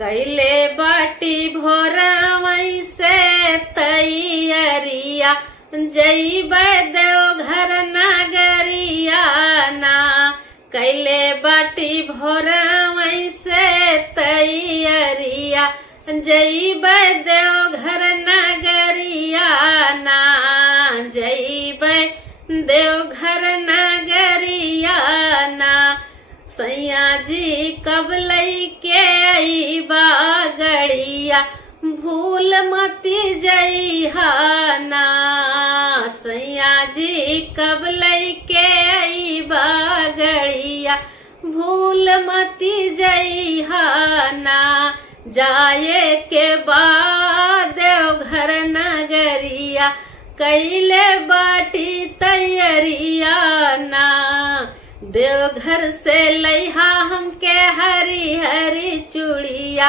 कैले बाटी भोरवई से तैयारिया जइबै देवघर नगरिया ना। कैले बाटी भोरवई से तैयारिया जइबै देवघर नगरिया ना। जइबै देवघर नगरिया ना। सैया जी कब लैके अइबा गड़िया भूल मती जइहा ना। सैया जी कब लैके अइबा गड़िया भूल मती जइहा ना। जाए के बाद देवघर नगरिया कैले बाटी तैयारिया ना। देवघर से लइहा हमके हरी हरी चूड़िया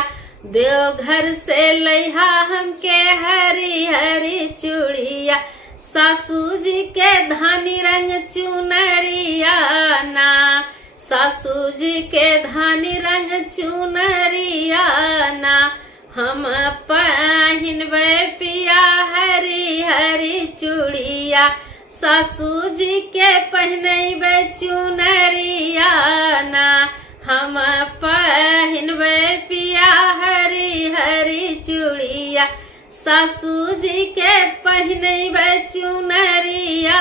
देवघर से लइहा हमके हरी हरी चूड़िया। सासू जी के धानी रंग चुनरिया ना। सासू जी के धानी रंग चुनरिया ना। हम पहिनबै पिया हरी हरी चूड़िया सासू जी के पहिनबै चुनरिया ना। हम पहिनबै पिया हरी हरी चूड़िया सासू जी के पहिनबै चुनरिया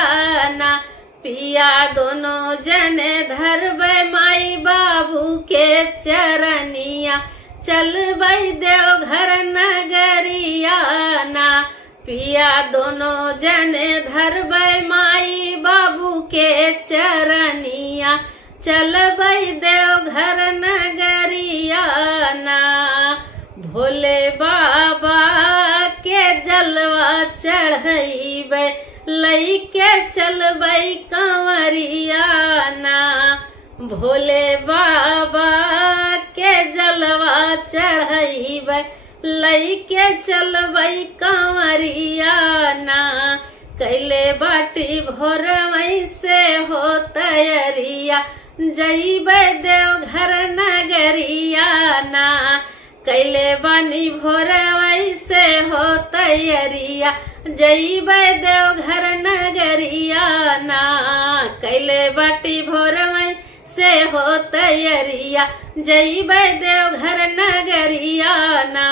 ना। पिया दोनों जने धरबै माई बाबू के चरनिया चलबै देवघर नगरिया ना। पिया दोनों जने धरबै माई बाबू के चरनिया चलबै देवघर नगरिया ना। भोले बाबा के जलवा चढ़ैबै लइके चलबै कंवरिया ना। भोले बाबा के जलवा चढ़ैबै लइके चलबै कंवरिया ना। कैले बाटी भोरवई से हो तैयारिया जइबै देवघर नगरिया ना। कैले बानी भोरवई से हो तैयारिया जइबै देवघर नगरिया ना। कैले बाटी भोरवई से हो तैयारिया जइबै देवघर नगरिया ना।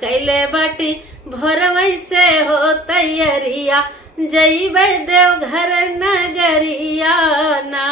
कैले बाटी भोरवई से हो तैयारिया जइबै देवघर नगरिया ना।